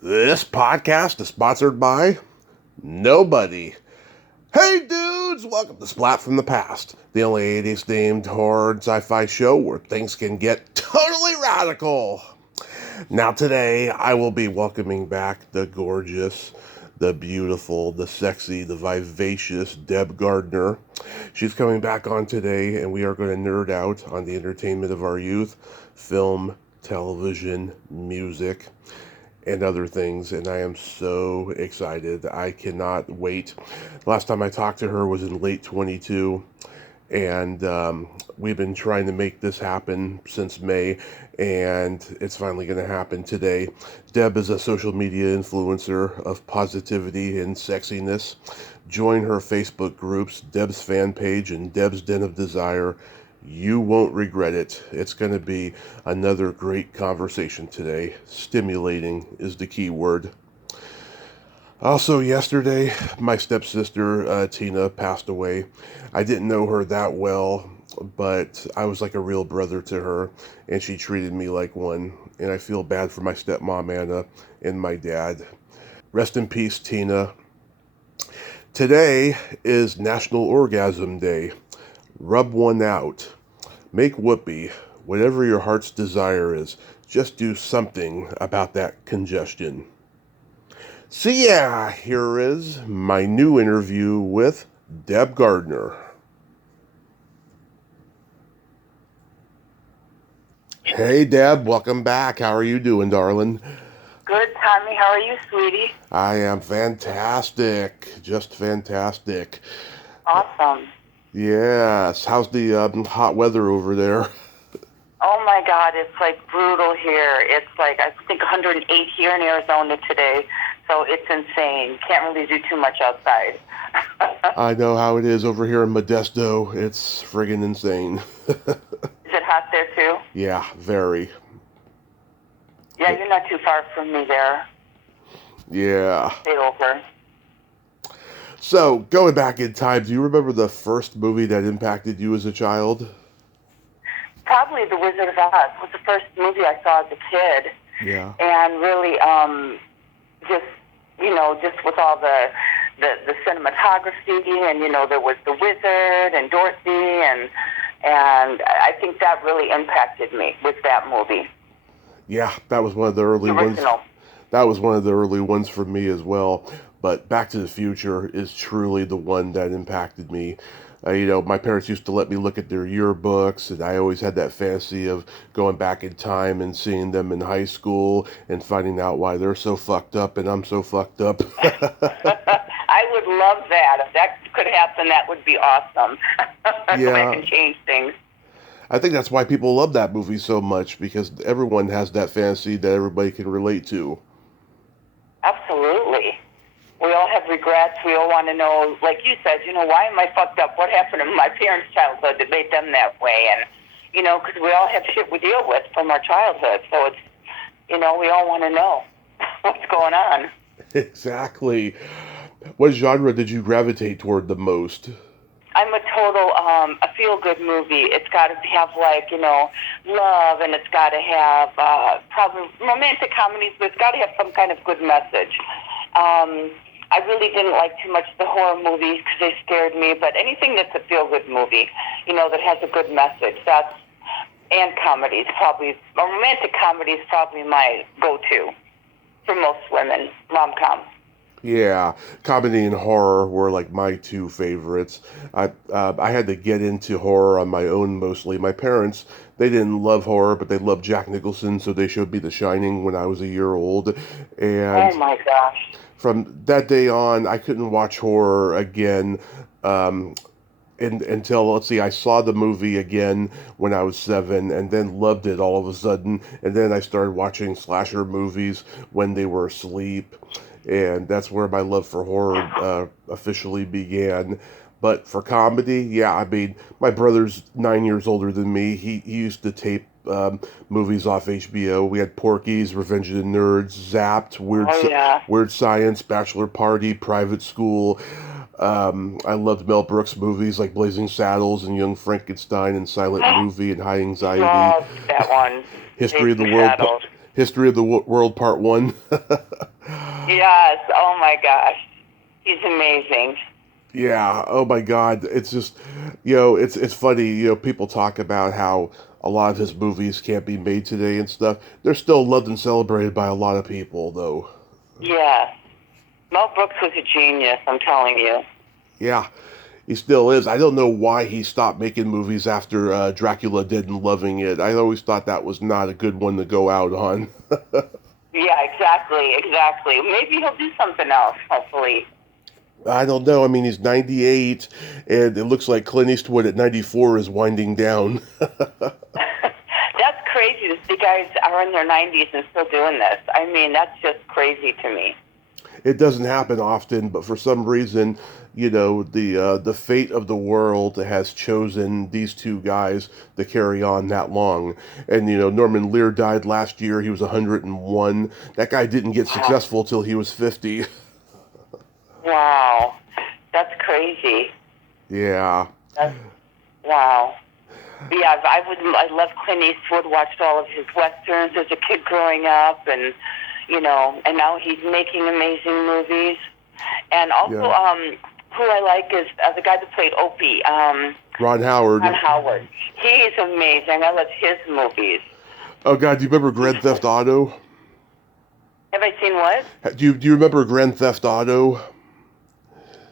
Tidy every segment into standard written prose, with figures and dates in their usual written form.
This podcast is sponsored by nobody. Hey dudes, welcome to Splat from the Past, the only 80s themed horror and sci-fi show where things can get totally radical. Now today, I will be welcoming back the gorgeous, the beautiful, the sexy, the vivacious Deb Gardner. She's coming back on today, and we are going to nerd out on the entertainment of our youth, film, television, music, and other things, and I am so excited. I cannot wait. Last time I talked to her was in late 22, and we've been trying to make this happen since May, and it's finally going to happen today. Deb is a social media influencer of positivity and sexiness. Join her Facebook groups, Deb's fan page and Deb's Den of Desire. You won't regret it. It's going to be another great conversation today. Stimulating is the key word. Also, yesterday, my stepsister, Tina, passed away. I didn't know her that well, but I was like a real brother to her, and she treated me like one. And I feel bad for my stepmom, Anna, and my dad. Rest in peace, Tina. Today is National Orgasm Day. Rub one out. Make whoopee. Whatever your heart's desire is, just do something about that congestion. So yeah, here is my new interview with Deb Gardner. Hey Deb, welcome back. How are you doing, darling? Good, Tommy. How are you, sweetie? I am fantastic. Just fantastic. Awesome. Yes. How's the hot weather over there? Oh my God, it's like brutal here. It's like I think 108 here in Arizona today, so it's insane. Can't really do too much outside. I know how it is over here in Modesto. It's friggin' insane. Is it hot there too? Yeah, very. Yeah, you're not too far from me there. Yeah. Stay over. So, going back in time, do you remember the first movie that impacted you as a child? Probably The Wizard of Oz was the first movie I saw as a kid. Yeah. And really, just with all the cinematography, and there was the wizard and Dorothy, and I think that really impacted me with that movie. Yeah, that was one of the early ones. That was one of the early ones for me as well. But Back to the Future is truly the one that impacted me. My parents used to let me look at their yearbooks, and I always had that fantasy of going back in time and seeing them in high school and finding out why they're so fucked up and I'm so fucked up. I would love that. If that could happen, that would be awesome. So I can change things. I think that's why people love that movie so much, because everyone has that fantasy that everybody can relate to. Absolutely. We all have regrets. We all want to know, like you said, why am I fucked up? What happened in my parents' childhood that made them that way? And, because we all have shit we deal with from our childhood. So it's, we all want to know what's going on. Exactly. What genre did you gravitate toward the most? I'm a total, a feel-good movie. It's got to have, love, and it's got to have probably romantic comedies, but it's got to have some kind of good message. I really didn't like too much the horror movies because they scared me, but anything that's a feel-good movie, that has a good message, and comedies probably, romantic comedies probably my go-to for most women, rom-com. Yeah, comedy and horror were like my two favorites. I had to get into horror on my own mostly. My parents, they didn't love horror, but they loved Jack Nicholson, so they showed me The Shining when I was a year old. And oh my gosh. From that day on, I couldn't watch horror again until, let's see, I saw the movie again when I was 7 and then loved it all of a sudden. And then I started watching slasher movies when they were asleep. And that's where my love for horror officially began. But for comedy, yeah, I mean, my brother's 9 years older than me. He used to tape movies off HBO. We had Porky's, Revenge of the Nerds, Zapped, Weird Science, Bachelor Party, Private School. I loved Mel Brooks movies like Blazing Saddles and Young Frankenstein and Silent Movie and High Anxiety. Love that one. History of the World Part 1. Yes. Oh my gosh. He's amazing. Yeah. Oh my God. It's just, it's funny. People talk about how a lot of his movies can't be made today and stuff. They're still loved and celebrated by a lot of people, though. Yes. Mel Brooks was a genius, I'm telling you. Yeah, he still is. I don't know why he stopped making movies after Dracula Dead and Loving It. I always thought that was not a good one to go out on. Yeah, exactly. Maybe he'll do something else, hopefully. I don't know. I mean, he's 98, and it looks like Clint Eastwood at 94 is winding down. That's crazy that the guys are in their 90s and still doing this. I mean, that's just crazy to me. It doesn't happen often, but for some reason, the fate of the world has chosen these two guys to carry on that long. And Norman Lear died last year. He was 101. That guy didn't get successful till he was 50. Wow. That's crazy. Yeah. Wow. Yeah, I love Clint Eastwood, watched all of his westerns as a kid growing up, and now he's making amazing movies. And also, who I like is the guy that played Opie. Ron Howard. Ron Howard. He's amazing. I love his movies. Oh God, do you remember Grand Theft Auto? Have I seen what? Do you remember Grand Theft Auto?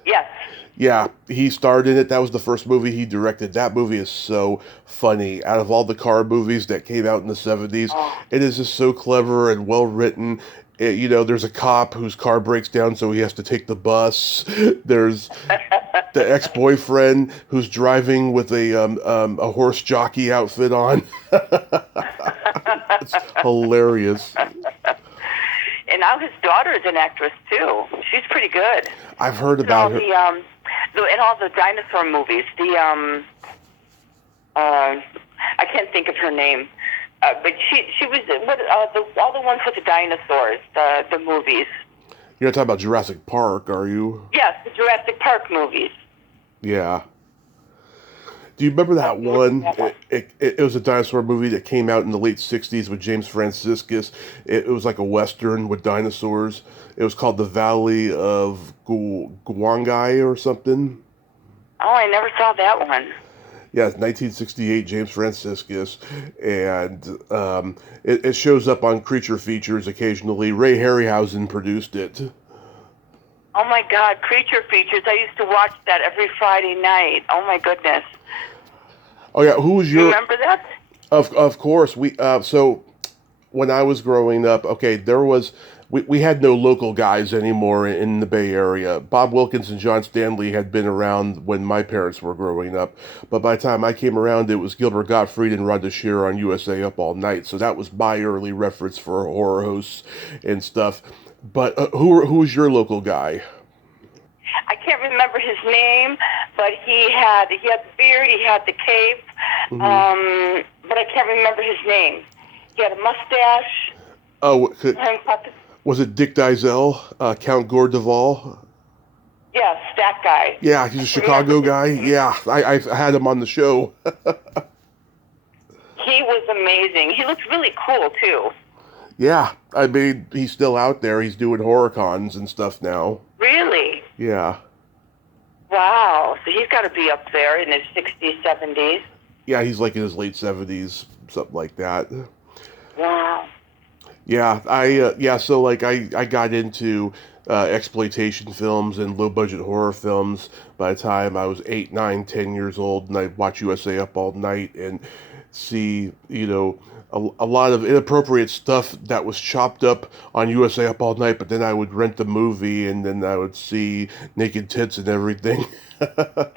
Yes. Yeah, he starred in it. That was the first movie he directed. That movie is so funny. Out of all the car movies that came out in the 70s, it is just so clever and well written. There's a cop whose car breaks down, so he has to take the bus. There's the ex-boyfriend who's driving with a horse jockey outfit on. It's hilarious. And now his daughter is an actress too. She's pretty good. I've heard about her. In all the dinosaur movies, I can't think of her name, but she was all the ones with the dinosaurs, the movies. You're not talking about Jurassic Park, are you? Yes, the Jurassic Park movies. Yeah. Do you remember that one? It was a dinosaur movie that came out in the late 60s with James Franciscus. It was like a Western with dinosaurs. It was called The Valley of Guangai or something. Oh, I never saw that one. Yeah, it's 1968, James Franciscus. And it shows up on Creature Features occasionally. Ray Harryhausen produced it. Oh my God, Creature Features. I used to watch that every Friday night. Oh my goodness. Oh yeah, who was your? You remember that? Of course so when I was growing up, okay, we had no local guys anymore in the Bay Area. Bob Wilkins and John Stanley had been around when my parents were growing up, but by the time I came around, it was Gilbert Gottfried and Rhonda Shear on USA Up All Night. So that was my early reference for horror hosts and stuff. But who was your local guy? I can't remember his name, but he had the beard, he had the cape, but I can't remember his name. He had a mustache. Oh, was it Dick Dizell, Count Gore Duvall? Yes, that guy. Yeah, he's a Chicago guy. Yeah, I've had him on the show. He was amazing. He looks really cool, too. Yeah, I mean, he's still out there. He's doing horror cons and stuff now. Really? Yeah. Wow. So he's got to be up there in his 60s, 70s. Yeah, he's like in his late 70s, something like that. Wow. Yeah, so like I got into exploitation films and low budget horror films by the time I was 8, 9, 10 years old, and I'd watch USA Up All Night and see, a lot of inappropriate stuff that was chopped up on USA Up All Night, but then I would rent the movie and then I would see naked tits and everything. I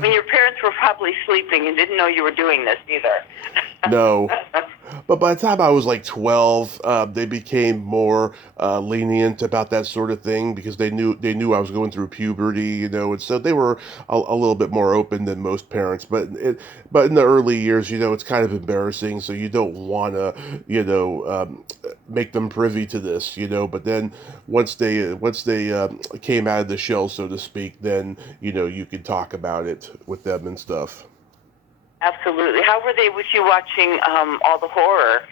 mean, your parents were probably sleeping and didn't know you were doing this either. No. But by the time I was like 12, they became more lenient about that sort of thing because they knew I was going through puberty, and so they were a little bit more open than most parents. But in the early years, it's kind of embarrassing, so you don't want to, make them privy to this, But then once they came out of the shell, so to speak, then you could talk about it with them and stuff. Absolutely. How were they with you watching all the horror?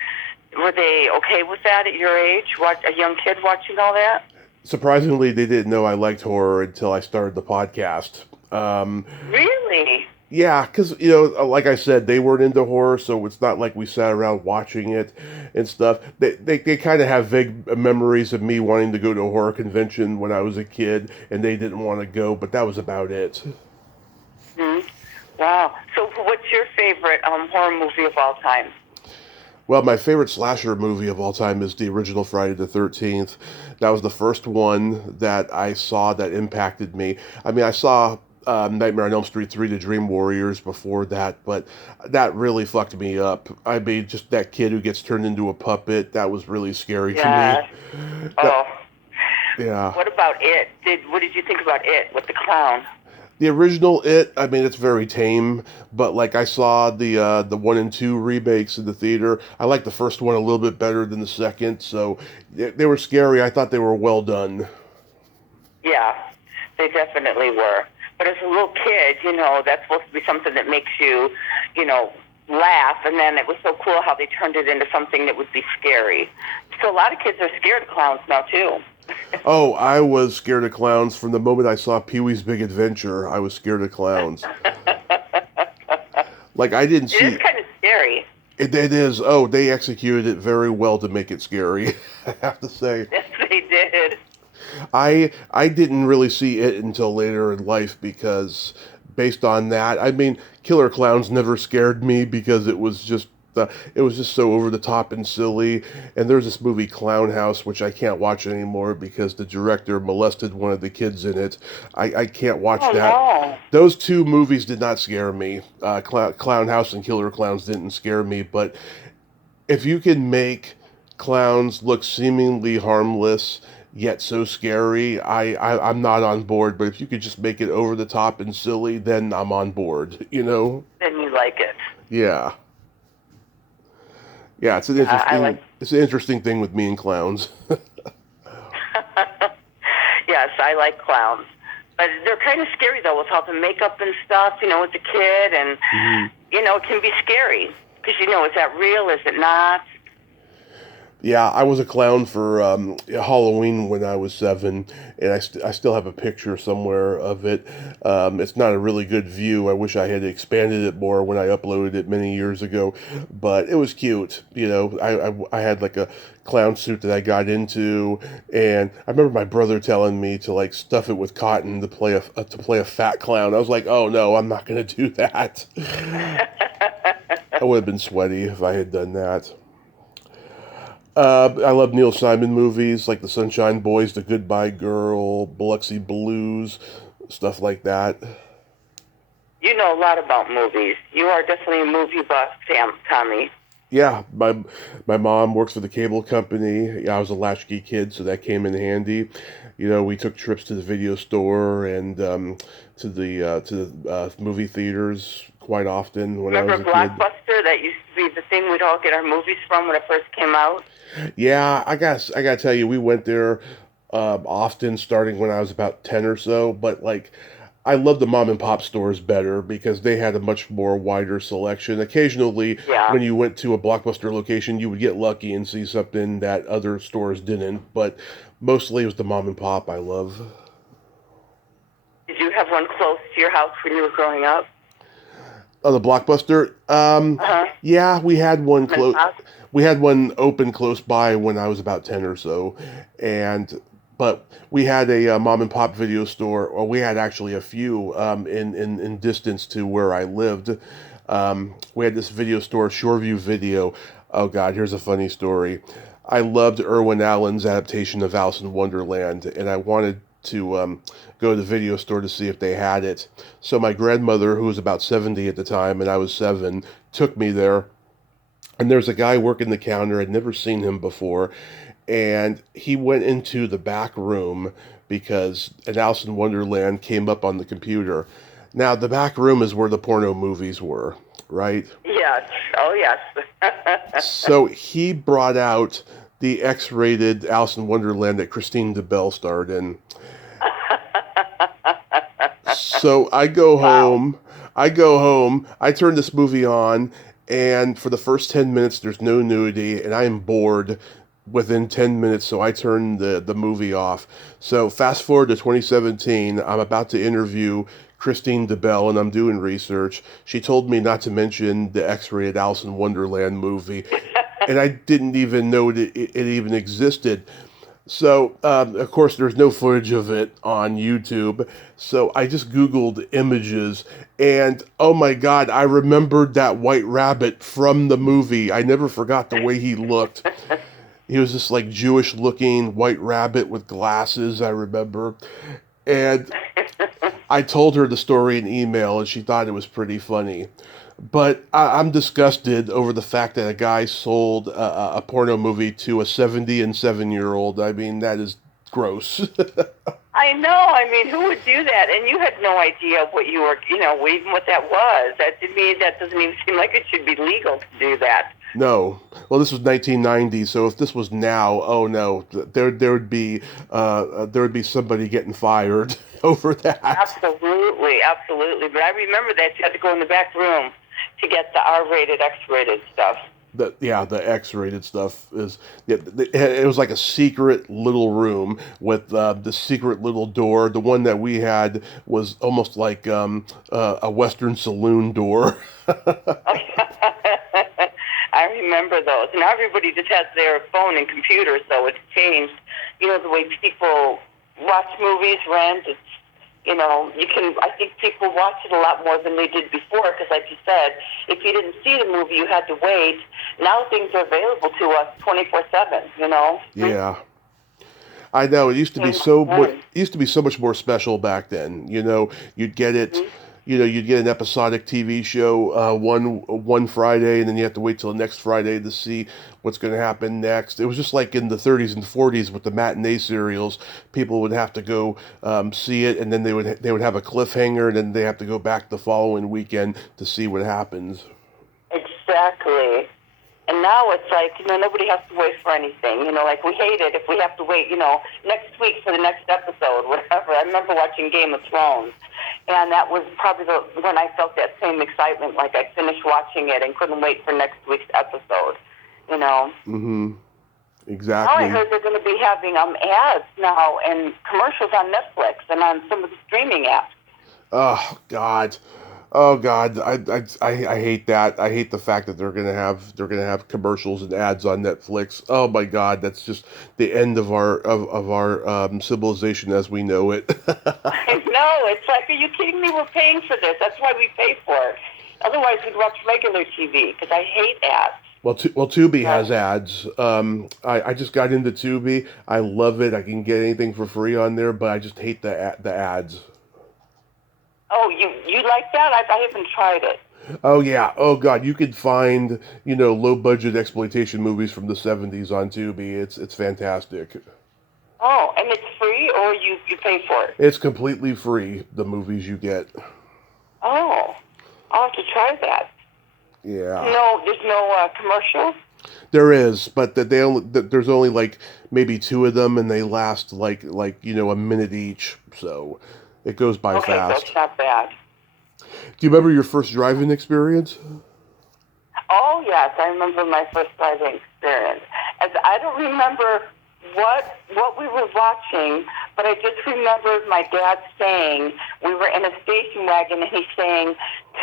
Were they okay with that at your age? A young kid watching all that? Surprisingly, they didn't know I liked horror until I started the podcast. Really? Yeah, because, like I said, they weren't into horror, so it's not like we sat around watching it and stuff. They kind of have vague memories of me wanting to go to a horror convention when I was a kid, and they didn't want to go, but that was about it. Hmm. Wow. So what's your favorite horror movie of all time? Well, my favorite slasher movie of all time is the original Friday the 13th. That was the first one that I saw that impacted me. I mean, I saw Nightmare on Elm Street 3, The Dream Warriors before that, but that really fucked me up. I mean, just that kid who gets turned into a puppet, that was really scary to me. Yeah. Oh. Yeah. What about It? What did you think about It with the clown? The original It, I mean, it's very tame, but like I saw the 1 and 2 remakes in the theater. I like the first one a little bit better than the second, so they were scary. I thought they were well done. Yeah, they definitely were. But as a little kid, that's supposed to be something that makes you, laugh. And then it was so cool how they turned it into something that would be scary. So a lot of kids are scared of clowns now, too. Oh, I was scared of clowns from the moment I saw Pee-wee's Big Adventure. I was scared of clowns. Like, I didn't see... It is kind of scary. It is. Oh, they executed it very well to make it scary, I have to say. Yes, they did. I didn't really see it until later in life because based on that, I mean, Killer Clowns never scared me because it was just so over the top and silly. And there's this movie Clown House, which I can't watch anymore because the director molested one of the kids in it. I can't watch that. No. Those two movies did not scare me. Clown House and Killer Clowns didn't scare me, but if you can make clowns look seemingly harmless yet so scary, I'm not on board. But if you could just make it over the top and silly, then I'm on board. Then you like it. Yeah. Yeah, it's an interesting thing with me and clowns. Yes, I like clowns. But they're kind of scary, though, with all the makeup and stuff, as a kid. And, it can be scary. Because, is that real? Is it not? Yeah, I was a clown for Halloween when I was 7, and I still have a picture somewhere of it. It's not a really good view. I wish I had expanded it more when I uploaded it many years ago, but it was cute. I had like a clown suit that I got into, and I remember my brother telling me to like stuff it with cotton to play a fat clown. I was like, oh no, I'm not gonna do that. I would have been sweaty if I had done that. I love Neil Simon movies like The Sunshine Boys, The Goodbye Girl, Biloxi Blues, stuff like that. You know a lot about movies. You are definitely a movie buff, Tommy. Yeah, my mom works for the cable company. I was a latchkey kid, so that came in handy. We took trips to the video store and to the movie theaters quite often when I was a kid. Remember Blockbuster? That used to be the thing we'd all get our movies from when it first came out. Yeah, I gotta tell you, we went there often, starting when I was about 10 or so. But like, I love the mom and pop stores better because they had a much more wider selection. Occasionally, when you went to a Blockbuster location, you would get lucky and see something that other stores didn't. But mostly it was the mom and pop I love. Did you have one close to your house when you were growing up? Oh, the Blockbuster? Yeah, we had one close. We had one open close by when I was about 10 or so, but we had a mom and pop video store, or we had actually a few in distance to where I lived. We had this video store, Shoreview Video. Oh God, here's a funny story. I loved Irwin Allen's adaptation of Alice in Wonderland, and I wanted to go to the video store to see if they had it. So my grandmother, who was about 70 at the time, and I was 7, took me there. And there's a guy working the counter. I'd never seen him before. And he went into the back room because an Alice in Wonderland came up on the computer. Now, the back room is where the porno movies were, right? Yes. Oh, yes. So he brought out the X-rated Alice in Wonderland that Christine DeBelle starred in. So I go home. I turn this movie on. and for the first 10 minutes, there's no nudity, and I am bored within 10 minutes, so I turn the movie off. So fast forward to 2017, I'm about to interview Christine DeBelle, and I'm doing research. She told me not to mention the X-rated Alice in Wonderland movie, and I didn't even know it even existed. So, of course, there's no footage of it on YouTube. So I just Googled images, and oh my God, I remembered that white rabbit from the movie. I never forgot the way he looked. He was this like Jewish looking white rabbit with glasses, I remember. And I told her the story in email, and she thought it was pretty funny. But I'm disgusted over the fact that a guy sold a porno movie to a 70 and 7-year-old. I mean, that is gross. I know. I mean, who would do that? And you had no idea what you were, even what that was. That to me, that doesn't even seem like it should be legal to do that. No. Well, this was 1990, so if this was now, oh no, there would be somebody getting fired over that. Absolutely, absolutely. But I remember that you had to go in the back room to get the R-rated, X-rated stuff. The X-rated stuff is it was like a secret little room with the secret little door. The one that we had was almost like a Western saloon door. I remember those, and everybody just has their phone and computer, so it's changed. The way people watch movies, rent. It's I think people watch it a lot more than they did before, because like you said, if you didn't see the movie, you had to wait. Now things are available to us 24/7, Yeah. I know, it used to be so much more special back then. You'd get it, you'd get an episodic TV show one Friday, and then you have to wait till the next Friday to see what's going to happen next. It was just like in the 30s and 40s with the matinee serials. People would have to go see it, and then they would have a cliffhanger, and then they have to go back the following weekend to see what happens. Exactly. And now it's like, nobody has to wait for anything. Like we hate it if we have to wait, next week for the next episode, whatever. I remember watching Game of Thrones, and that was probably when I felt that same excitement, like I finished watching it and couldn't wait for next week's episode, Mm-hmm. Exactly. Now I heard they're going to be having ads now and commercials on Netflix and on some of the streaming apps. Oh God. Oh God, I hate that. I hate the fact that they're gonna have commercials and ads on Netflix. Oh my God, that's just the end of our civilization as we know it. I know. It's like, are you kidding me? We're paying for this. That's why we pay for it. Otherwise, we'd watch regular TV because I hate ads. Well, Tubi has ads. I just got into Tubi. I love it. I can get anything for free on there, but I just hate the ads. Oh, you like that? I haven't tried it. Oh yeah. Oh God, you could find low budget exploitation movies from the 70s on Tubi. It's fantastic. Oh, and it's free, or you pay for it? It's completely free. The movies you get. Oh, I'll have to try that. Yeah. No, there's no commercials. There is, but there's only like maybe 2 of them, and they last like a minute each. So. It goes by fast. Okay, that's not bad. Do you remember your first driving experience? Oh, yes, I remember my first driving experience. As I don't remember what we were watching, but I just remember my dad saying, we were in a station wagon, and he's saying,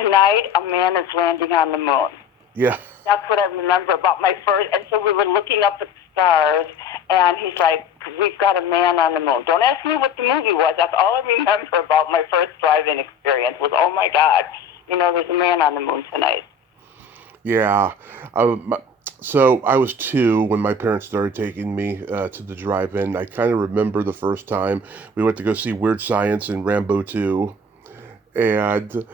tonight a man is landing on the moon. Yeah. That's what I remember about my first, and so we were looking up at the stars, and he's like, we've got a man on the moon. Don't ask me what the movie was. That's all I remember about my first driving experience was, oh my God, there's a man on the moon tonight. Yeah. So I was 2 when my parents started taking me to the drive-in. I kind of remember the first time we went to go see Weird Science and Rambo 2. And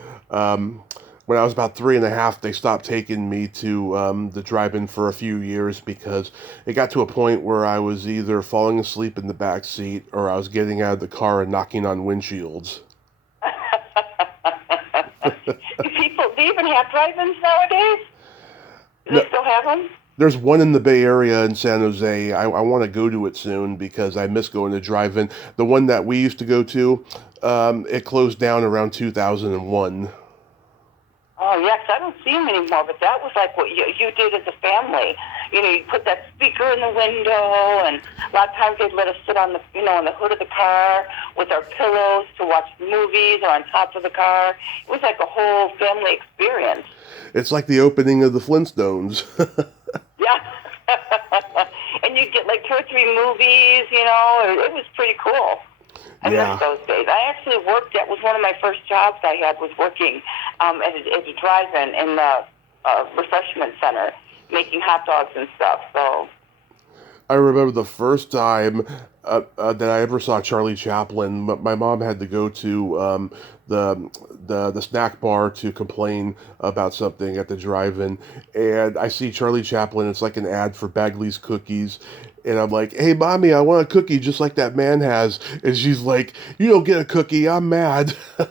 when I was about 3 and a half, they stopped taking me to the drive-in for a few years because it got to a point where I was either falling asleep in the back seat or I was getting out of the car and knocking on windshields. Do you even have drive-ins nowadays? Do they still have them? There's one in the Bay Area in San Jose. I want to go to it soon because I miss going to drive-in. The one that we used to go to, it closed down around 2001. Oh, yeah, 'cause I don't see them anymore, but that was like what you did as a family. You put that speaker in the window, and a lot of times they'd let us sit on on the hood of the car with our pillows to watch movies or on top of the car. It was like a whole family experience. It's like the opening of the Flintstones. Yeah. And you'd get like 2 or 3 movies, it was pretty cool. I miss Yeah. those days. I actually that was one of my first jobs I had, was working at a drive-in in the refreshment center, making hot dogs and stuff. So I remember the first time that I ever saw Charlie Chaplin. My mom had to go to the snack bar to complain about something at the drive-in, and I see Charlie Chaplin. It's like an ad for Bagley's cookies, and I'm like, "Hey, mommy, I want a cookie just like that man has." And she's like, "You don't get a cookie. I'm mad." oh,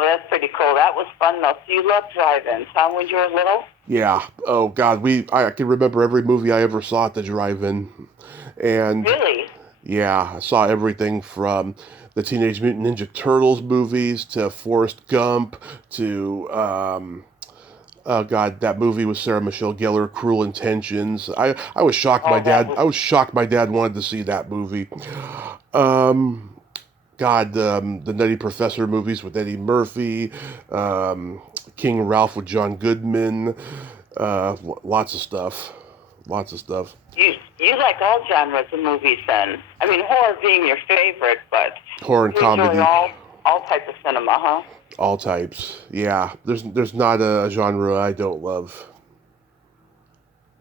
that's pretty cool. That was fun though. So you loved drive-ins, huh? When you were little? Yeah. Oh God, I can remember every movie I ever saw at the drive-in, and Really? yeah, I saw everything from the Teenage Mutant Ninja Turtles movies to Forrest Gump to oh God, that movie with Sarah Michelle Gellar, Cruel Intentions. I was shocked my Oh, that dad. was. I was shocked my dad wanted to see that movie. Um, God, the Nutty Professor movies with Eddie Murphy, King Ralph with John Goodman, lots of stuff, lots of stuff. You like all genres of movies then? I mean, horror being your favorite, but Horror and you enjoy comedy, all types of cinema, huh? all types. Yeah, there's not a genre I don't love.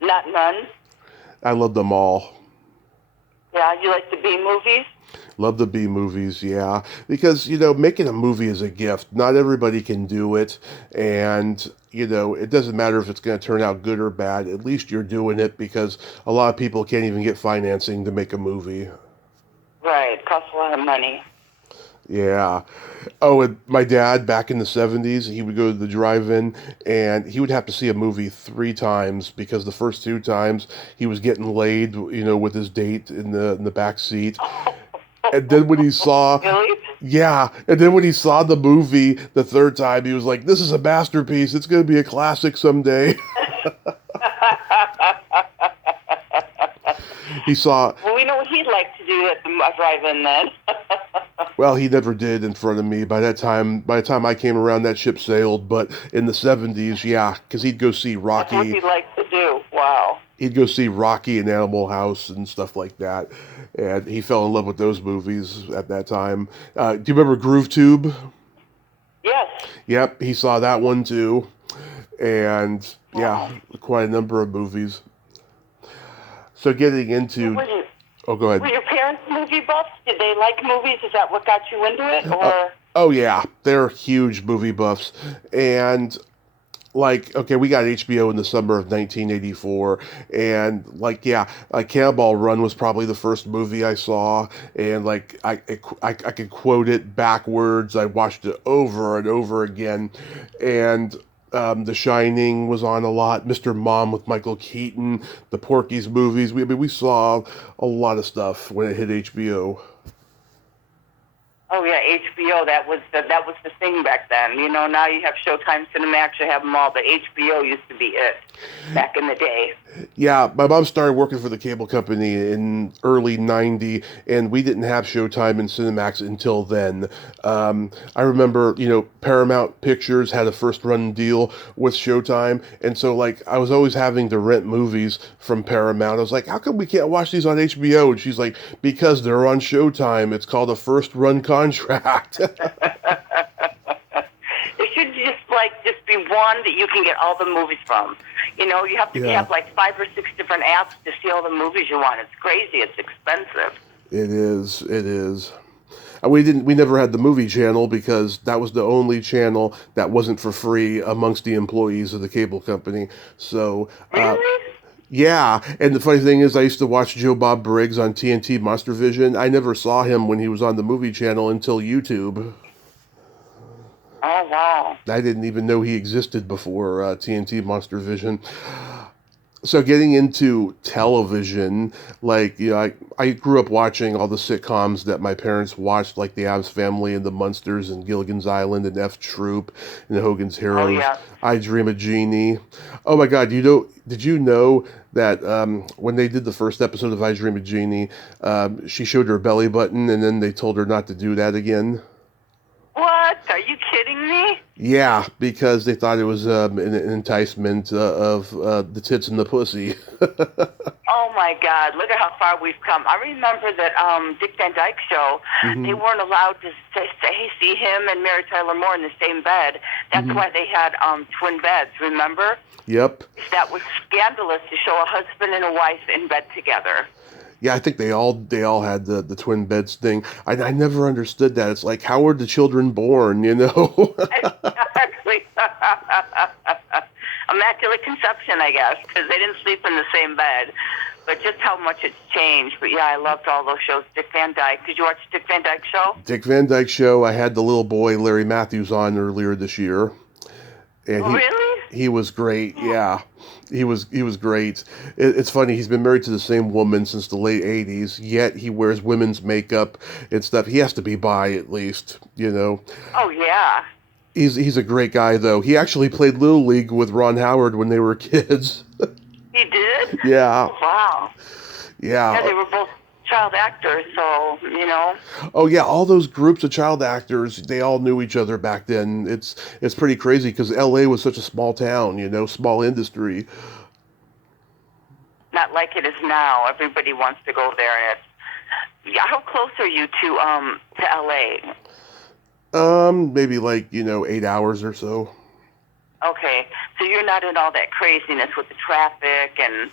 Not none. I love them all. Yeah, you like the B movies? Love the B movies, yeah. Because, making a movie is a gift. Not everybody can do it. And, it doesn't matter if it's going to turn out good or bad. At least you're doing it, because a lot of people can't even get financing to make a movie. Right, it costs a lot of money. Yeah. Oh, and my dad, back in the 70s, he would go to the drive-in, and he would have to see a movie 3 times, because the first 2 times he was getting laid, with his date in the back seat. And then when he saw, Really? yeah, and then when he saw the movie the 3rd time, he was like, "This is a masterpiece. It's going to be a classic someday." He saw, Well, we know what he'd like to do at the drive-in then. well, he never did in front of me. By the time I came around, that ship sailed. But in the 70s, yeah, because he'd go see That's what Rocky. he'd like to do. Wow. He'd go see Rocky and Animal House and stuff like that. And he fell in love with those movies at that time. Do you remember Groove Tube? Yes. Yep, he saw that one too. And Wow. yeah, quite a number of movies. So getting into, Were you, oh, go were ahead. your parents movie buffs? Did they like movies? Is that what got you into it? Uh, Or oh yeah, they're huge movie buffs. And like, okay, we got HBO in the summer of 1984, and like, yeah, like Cannonball Run was probably the first movie I saw, and like I could quote it backwards. I watched it over and over again, and The Shining was on a lot. Mr. Mom with Michael Keaton, the Porky's movies. We saw a lot of stuff when it hit HBO. oh yeah, HBO. That was the thing back then. Now you have Showtime, Cinemax, you have them all, but HBO used to be it back in the day. Yeah, my mom started working for the cable company in early '90, and we didn't have Showtime and Cinemax until then. I remember, Paramount Pictures had a first run deal with Showtime, and so like I was always having to rent movies from Paramount. I was like, how come we can't watch these on HBO? And she's like, because they're on Showtime. It's called a first run contract. It should just be one that you can get all the movies from. You have to Yeah. have like 5 or 6 different apps to see all the movies you want. It's crazy. It's expensive. It is. It is. And we never had the movie channel, because that was the only channel that wasn't for free amongst the employees of the cable company. So, Really? yeah. And the funny thing is, I used to watch Joe Bob Briggs on TNT Monster Vision. I never saw him when he was on the movie channel until YouTube. Oh wow. I didn't even know he existed before TNT Monster Vision. So getting into television, like, I grew up watching all the sitcoms that my parents watched, like The Addams Family and The Munsters and Gilligan's Island and F Troop and Hogan's Oh Heroes. yeah. I Dream of Jeannie. Oh my God, did you know that when they did the first episode of I Dream of Jeannie, she showed her belly button and then they told her not to do that again? What? Are you kidding me? Yeah, because they thought it was an enticement of the tits and the pussy. Oh my God! Look at how far we've come. I remember that Dick Van Dyke Show. They Hmm. weren't allowed to see him and Mary Tyler Moore in the same bed. That's Hmm. why they had twin beds. Remember? Yep. That was scandalous to show a husband and a wife in bed together. Yeah, I think they all had the twin beds thing. I never understood that. It's like, how were the children born, you know? Exactly. Immaculate conception, I guess, because they didn't sleep in the same bed. But just how much it's changed. But yeah, I loved all those shows. Dick Van Dyke. Did you watch Dick Van Dyke Show? Dick Van Dyke Show. I had the little boy Larry Matthews on earlier this year, and Really? he was great. Yeah, he was great. It's funny. He's been married to the same woman since the late '80s. Yet he wears women's makeup and stuff. He has to be bi at least, you know. Oh yeah. He's a great guy though. He actually played Little League with Ron Howard when they were kids. He did? Yeah, Oh, wow. Yeah, yeah. they were both child actors, so, you know. Oh yeah, all those groups of child actors, they all knew each other back then. It's pretty crazy because LA was such a small town, you know, small industry. Not like it is now. Everybody wants to go there, and it's... Yeah, how close are you to L.A.? Maybe like, 8 hours or so. Okay, so you're not in all that craziness with the traffic and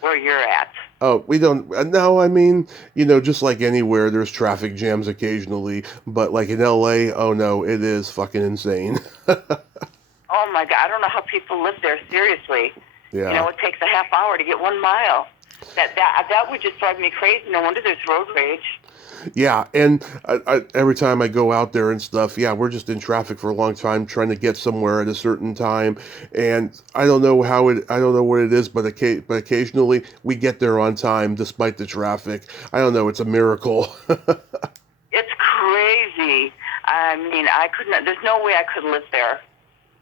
where you're at. Oh, we don't. No, I mean, just like anywhere, there's traffic jams occasionally. But like in LA, oh no, it is fucking insane. Oh, my God, I don't know how people live there, seriously. Yeah. You know, it takes a half hour to get 1 mile. That would just drive me crazy. No wonder there's road rage. Yeah, and every time I go out there and stuff, yeah, we're just in traffic for a long time trying to get somewhere at a certain time, and I don't know I don't know what it is, but occasionally we get there on time despite the traffic. I don't know, it's a miracle. It's crazy. I mean, I couldn't. There's no way I could live there.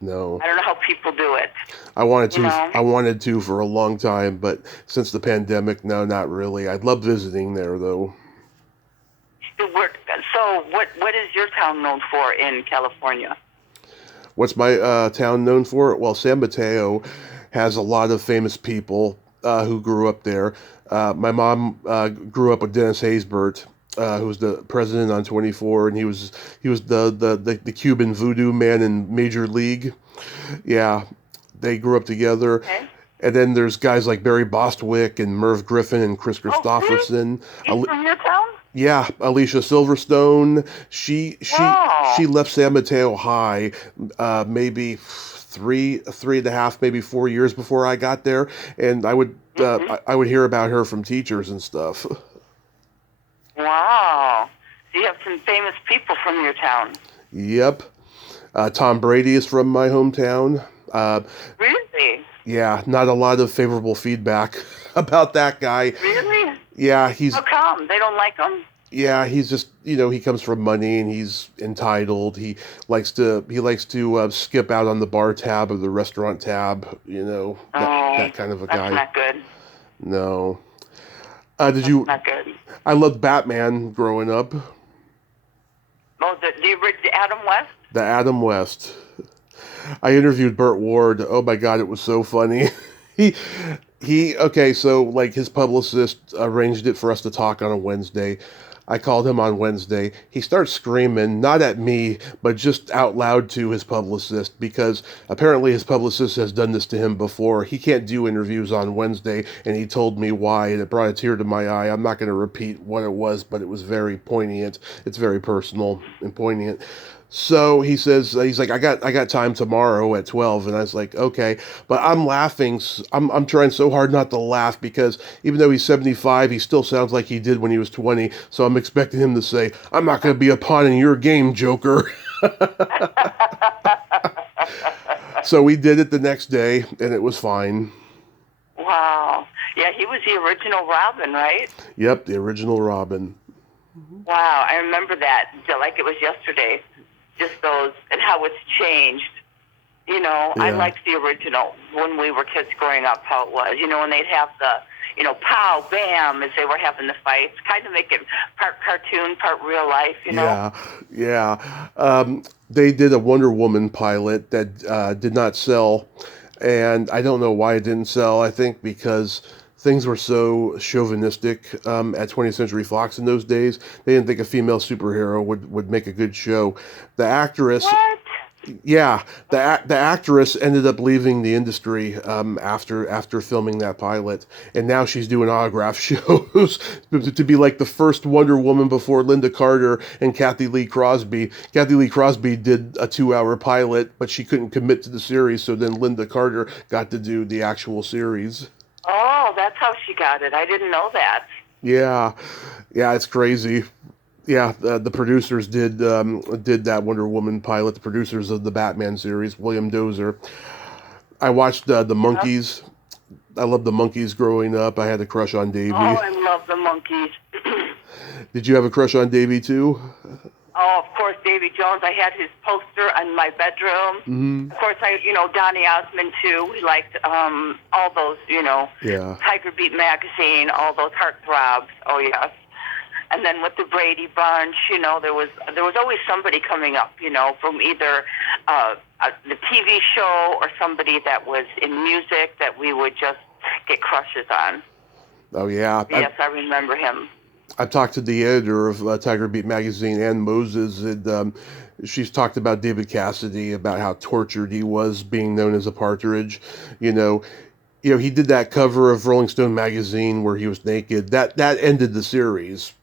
No, I don't know how people do it. I wanted to. You know? I wanted to for a long time, but since the pandemic, no, not really. I'd love visiting there though. So, what is your town known for in California? What's my town known for? Well, San Mateo has a lot of famous people who grew up there. My mom grew up with Dennis Haysbert, who was the president on 24, and he was the Cuban voodoo man in Major League. Yeah, they grew up together. Okay. And then there's guys like Barry Bostwick and Merv Griffin and Chris Oh, Christopherson. really? He's from your town? Yeah, Alicia Silverstone. She Wow. left San Mateo High, maybe three and a half, maybe 4 years before I got there, and I would hear about her from teachers and stuff. Wow. So you have some famous people from your town. Yep. Tom Brady is from my hometown. Really? Yeah, not a lot of favorable feedback about that guy. Really? Yeah, How come? They don't like him? he's just, he comes from money and he's entitled. He likes to skip out on the bar tab or the restaurant tab, that kind of a That's guy. not good. No. Did you? Not good. I loved Batman growing up. Oh, the Adam West? The Adam West. I interviewed Burt Ward. Oh my God, it was so funny. he okay, so like his publicist arranged it for us to talk on a Wednesday. I called him on Wednesday. He starts screaming, not at me, but just out loud to his publicist, because apparently his publicist has done this to him before. He can't do interviews on Wednesday, and he told me why, and it brought a tear to my eye. I'm not going to repeat what it was, but it was very poignant. It's very personal and poignant. So he says, he's like, I got time tomorrow at 12. And I was like, okay. But I'm laughing. I'm trying so hard not to laugh because even though he's 75, he still sounds like he did when he was 20. So I'm expecting him to say, I'm not going to be a pawn in your game, Joker. So we did it the next day and it was fine. Wow. Yeah, he was the original Robin, right? Yep, the original Robin. Wow, I remember that like it was yesterday. Just those, and how it's changed. You know, I Yeah. liked the original when we were kids growing up, how it was. You know, when they'd have the, pow, bam, as they were having the fights. Kind of make it part cartoon, part real life, you know? Yeah. They did a Wonder Woman pilot that did not sell, and I don't know why it didn't sell. I think because things were so chauvinistic at 20th Century Fox in those days. They didn't think a female superhero would make a good show. The actress, What? yeah, the actress ended up leaving the industry after filming that pilot, and now she's doing autograph shows to be like the first Wonder Woman before Linda Carter and Kathy Lee Crosby. Kathy Lee Crosby did a 2-hour pilot, but she couldn't commit to the series, so then Linda Carter got to do the actual series. Oh, that's how she got it. I didn't know that. Yeah, yeah, it's crazy. Yeah, the producers did that Wonder Woman pilot. The producers of the Batman series, William Dozer. I watched the Yeah. Monkees. I loved the Monkees growing up. I had a crush on Oh, Davy. I love the monkeys. Did you have a crush on Davy too? Oh, of course, Davy Jones. I had his poster in my bedroom. Mm-hmm. Of course, Donny Osmond too. We liked all those, Yeah. Tiger Beat magazine, all those heartthrobs. Oh yes. And then with the Brady Bunch, there was always somebody coming up, from either the TV show or somebody that was in music that we would just get crushes on. Oh yeah. Yes, I remember him. I've talked to the editor of Tiger Beat magazine, Ann Moses, and she's talked about David Cassidy, about how tortured he was being known as a partridge. You know, he did that cover of Rolling Stone magazine where he was naked. That ended the series.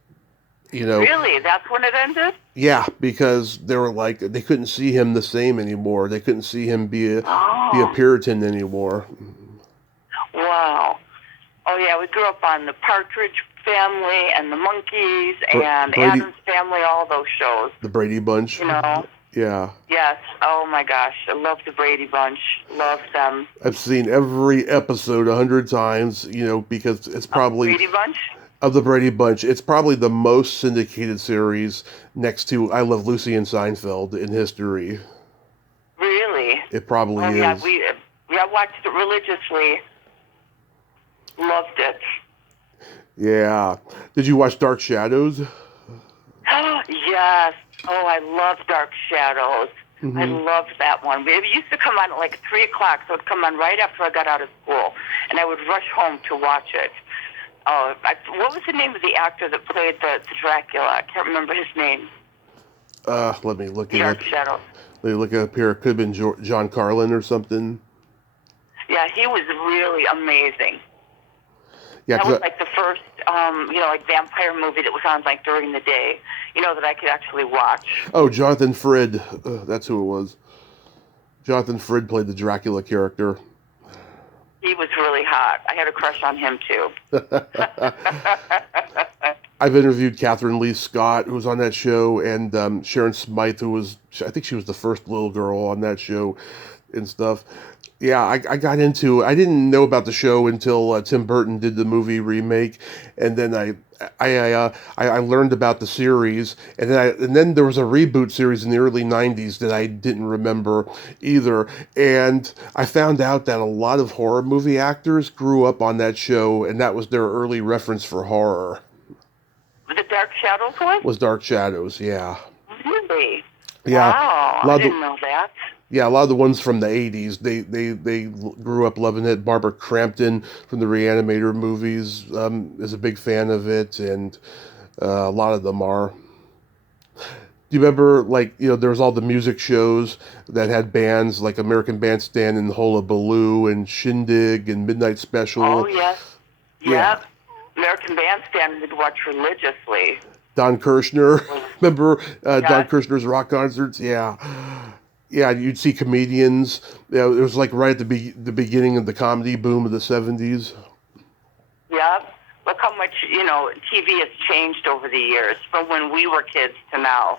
Really? That's when it ended? Yeah, because they were like they couldn't see him the same anymore. They couldn't see him be a Puritan anymore. Wow. Oh yeah, we grew up on the Partridge Family and the Monkees and Brady, Addams Family, all those shows. The Brady Bunch. Yeah. Yes. Oh my gosh, I love the Brady Bunch. Love them. I've seen every episode 100 times. Because it's probably Brady Bunch. Of the Brady Bunch, it's probably the most syndicated series next to I Love Lucy and Seinfeld in history. Really? It probably is. Yeah, we watched it religiously. Loved it. Yeah. Did you watch Dark Shadows? Yes. Oh, I love Dark Shadows. Mm-hmm. I loved that one. It used to come on at like 3 o'clock, so it would come on right after I got out of school, and I would rush home to watch it. Oh, what was the name of the actor that played the Dracula? I can't remember his name. Let me look it up. Dark Shadows. Let me look it up here. It could have been John Carlin or something. Yeah, he was really amazing. Yeah, that was like the first, like vampire movie that was on like during the day, that I could actually watch. Oh, Jonathan Frid. That's who it was. Jonathan Frid played the Dracula character. He was really hot. I had a crush on him, too. I've interviewed Catherine Lee Scott, who was on that show, and Sharon Smythe, I think she was the first little girl on that show and stuff. Yeah, I got into. I didn't know about the show until Tim Burton did the movie remake, and then I learned about the series, and then there was a reboot series in the early '90s that I didn't remember either, and I found out that a lot of horror movie actors grew up on that show, and that was their early reference for horror. The Dark Shadows one? Was Dark Shadows, yeah. Really? Yeah. Wow, I didn't know that. Yeah, a lot of the ones from the 80s, they grew up loving it. Barbara Crampton from the Reanimator movies is a big fan of it, and a lot of them are. Do you remember, there was all the music shows that had bands like American Bandstand and Hullabaloo and Shindig and Midnight Special? Oh, yes. Yeah. American Bandstand we'd watch religiously. Don Kirshner. Remember Don Kirshner's rock concerts? Yeah. Yeah, you'd see comedians. It was like right at the beginning of the comedy boom of the 70s. Yeah. Look how much, TV has changed over the years from when we were kids to now.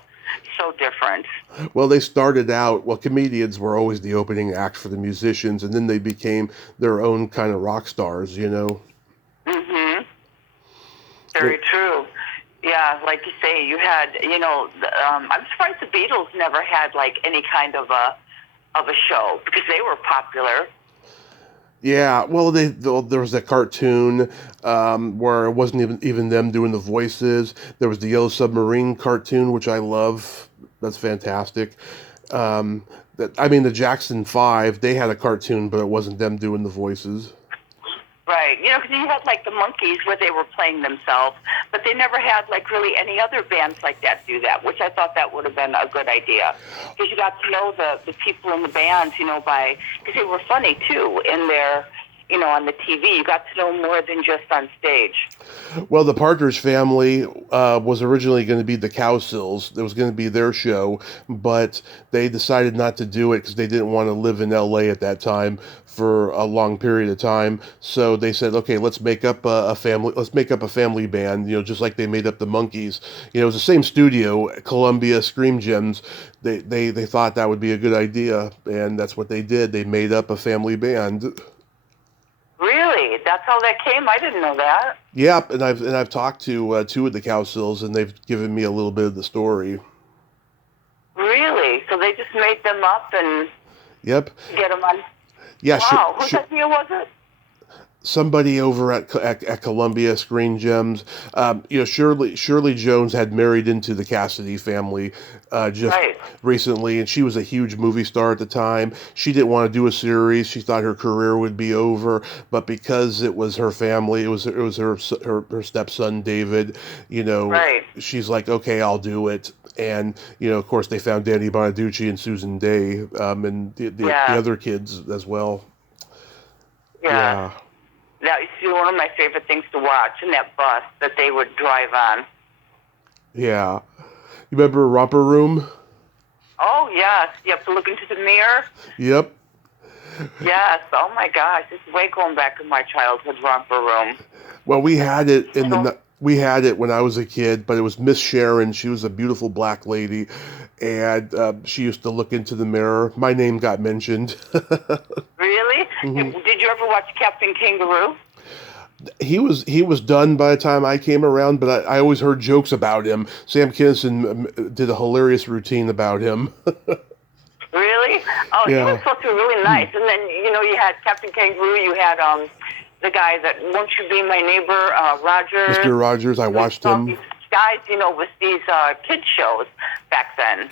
So different. Well, they started out, well, comedians were always the opening act for the musicians, and then they became their own kind of rock stars, you know. Mhm. Very true. Yeah, like you say, you had, I'm surprised the Beatles never had like any kind of a show because they were popular. Yeah, well, there was that cartoon where it wasn't even them doing the voices. There was the Yellow Submarine cartoon, which I love. That's fantastic. I mean, the Jackson Five, they had a cartoon, but it wasn't them doing the voices. Right. Because you had like the Monkees where they were playing themselves, but they never had like really any other bands like that do that, which I thought that would have been a good idea. Because you got to know the people in the bands, because they were funny too in their, on the TV. You got to know more than just on stage. Well, the Partridge Family was originally going to be the Cowsills. It was going to be their show, but they decided not to do it because they didn't want to live in L.A. at that time for a long period of time. So they said, okay, let's make up a family. Let's make up a family band. Just like they made up the Monkees. It was the same studio, Columbia Scream Gems. They thought that would be a good idea, and that's what they did. They made up a family band. Really? That's how that came? I didn't know that. Yep, and I've talked to two of the Cowsills, and they've given me a little bit of the story. Really? So they just made them up and Yep. get them on. Yeah. Wow. Whose idea was it? Somebody over at Columbia Screen Gems. Shirley Jones had married into the Cassidy family just recently, and she was a huge movie star at the time. She didn't want to do a series. She thought her career would be over, but because it was her family, it was her stepson David. She's like, okay, I'll do it. And of course, they found Danny Bonaducci and Susan Day, and the other kids as well. Yeah. That used to be one of my favorite things to watch in that bus that they would drive on. Yeah. You remember Romper Room? Oh, yes. You have to look into the mirror? Yep. Yes. Oh, my gosh. This is way going back to my childhood, Romper Room. Well, we had it when I was a kid, but it was Miss Sharon. She was a beautiful black lady, and she used to look into the mirror. My name got mentioned. Really? Mm-hmm. Did you ever watch Captain Kangaroo? He was done by the time I came around, but I always heard jokes about him. Sam Kinison did a hilarious routine about him. Really? Oh, yeah. He was supposed to be really nice. And then, you had Captain Kangaroo, you had the guy that Won't You Be My Neighbor, Rogers. Mr. Rogers, I watched him. These guys, with these kids shows back then,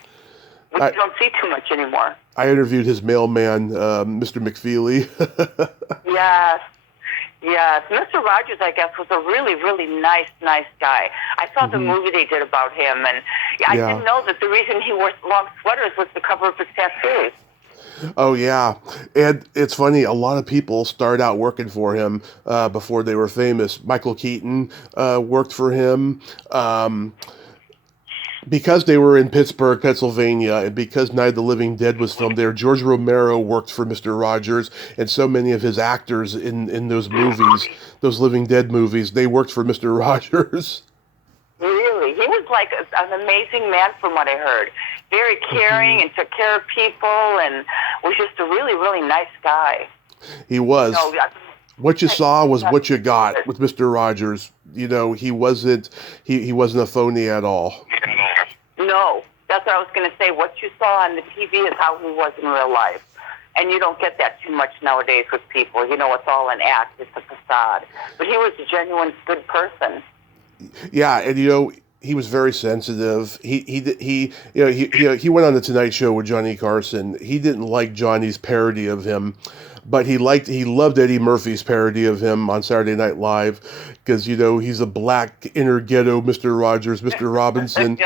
which you don't see too much anymore. I interviewed his mailman, Mr. McFeely. Yes. Yes. Mr. Rogers, I guess, was a really, really nice guy. I saw the movie they did about him, and I didn't know that the reason he wore long sweaters was to cover up his tattoos. Oh, yeah. And it's funny, a lot of people started out working for him before they were famous. Michael Keaton worked for him. Because they were in Pittsburgh, Pennsylvania, and because Night of the Living Dead was filmed there, George Romero worked for Mr. Rogers, and so many of his actors in those movies, those Living Dead movies, they worked for Mr. Rogers. Really? He was like an amazing man from what I heard. Very caring and took care of people and was just a really, really nice guy. He was. What you saw was what you got with Mr. Rogers. He wasn't a phony at all. No, that's what I was going to say. What you saw on the TV is how he was in real life. And you don't get that too much nowadays with people. It's all an act. It's a facade. But he was a genuine good person. Yeah, and he was very sensitive. He went on the Tonight Show with Johnny Carson. He didn't like Johnny's parody of him, but he loved Eddie Murphy's parody of him on Saturday Night Live because he's a black inner ghetto Mr. Rogers, Mr. Robinson.